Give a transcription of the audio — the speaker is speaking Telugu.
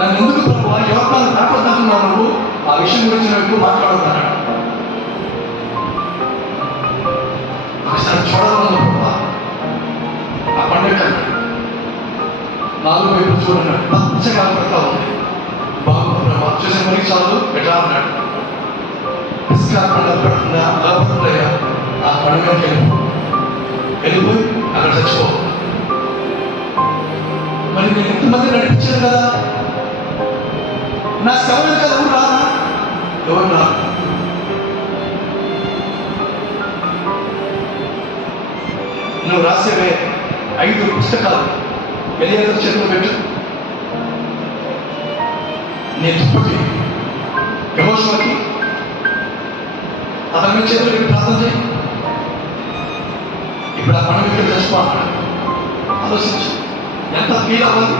నన్ను ఎందుకు ప్రభు యువకాలను దాటొద్దంటున్నావు నువ్వు, ఆ విషయం గురించి నువ్వు ఎక్కువ మాట్లాడుతున్నాడు. ఒకసారి చూడాలను ప్రభు ఆ పండుగ కన్నాడు. నాలుగు వైపు చూడన్నాడు, పచ్చగా పడతా ఉంది. బాగుంది ప్రభు, చూసిన మరీ చాలు ఎట్లా అన్నాడు. ఇసుక పండుగ పడుతుందా, అలా పడుతుందా, ఆ పండుగకి వెళ్ళిపోయి అక్కడ చచ్చిపో. మరి నేను ఎంతమంది నడిపించాను కదా, నా శవం కదా ఎవరు రానా, ఎవరు రా. నువ్వు రాసేవే 5 పుస్తకాలు ఎలియాజరు చేతిలో పెట్టు. నేను దుప్పటి యెహోషువకి అతని మీద చేతులు పెట్టి ప్రార్థన చేయి. ఇప్పుడు ఆ పండుగ చచ్చిపోతున్నాడు. ఆలోచించు, ఎంత ఫీల్ అవ్వాలి.